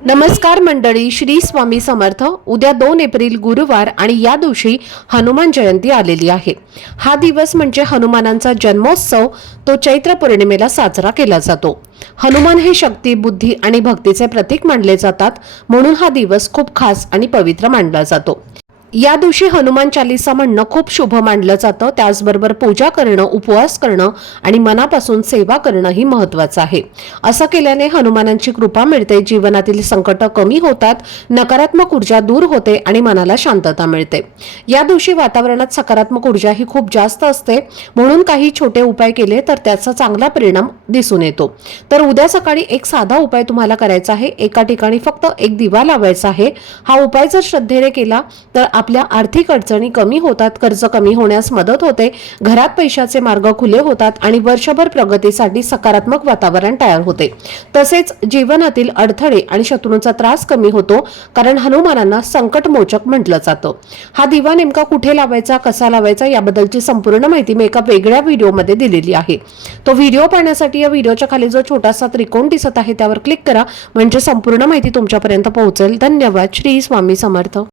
नमस्कार मंडळी, श्री स्वामी समर्थ। उद्या 2 एप्रिल गुरुवार आणि या दिवशी हनुमान जयंती आलेली आहे। हा दिवस म्हणजे हनुमानांचा जन्मोत्सव, तो चैत्र पौर्णिमेला साजरा केला जातो। हनुमान हे शक्ती, बुद्धी आणि भक्तीचे प्रतीक मानले जातात, म्हणून हा दिवस खूप खास आणि पवित्र मानला जातो। या दिवशी हनुमान चालीसा म्हणणं खूप शुभ मानलं जातं। त्याचबरोबर पूजा करणं, उपवास करणं आणि मनापासून सेवा करणं ही महत्त्वाचं आहे। असं केल्याने हनुमानांची कृपा मिळते, जीवनातील संकट कमी होतात, नकारात्मक ऊर्जा दूर होते आणि मनाला शांतता मिळते। या दिवशी वातावरणात सकारात्मक ऊर्जा ही खूप जास्त असते, म्हणून काही छोटे उपाय केले तर त्याचा चांगला परिणाम दिसून येतो। तर उद्या सकाळी एक साधा उपाय तुम्हाला करायचा आहे। एका ठिकाणी फक्त एक दिवा लावायचा आहे। हा उपाय जर श्रद्धेने केला तर आपल्या आर्थिक अडचणी कमी होतात, कर्ज कमी होण्यास मदत होते, घरात पैशाचे मार्ग खुले होतात आणि वर्षभर प्रगतीसाठी सकारात्मक वातावरण तयार होते। तसेच जीवनातील अडथळे आणि शत्रूंचा त्रास कमी होतो, कारण हनुमानांना संकटमोचक म्हटलं जातं। हा दिवा नेमका कुठे लावायचा, कसा लावायचा याबद्दलची संपूर्ण माहिती मी एका वेगळ्या व्हिडिओमध्ये दिलेली आहे। तो व्हिडिओ पाहण्यासाठी या व्हिडिओच्या खाली जो छोटासा त्रिकोण दिसत आहे त्यावर क्लिक करा, म्हणजे संपूर्ण माहिती तुमच्यापर्यंत पोहोचेल। धन्यवाद। श्री स्वामी समर्थ।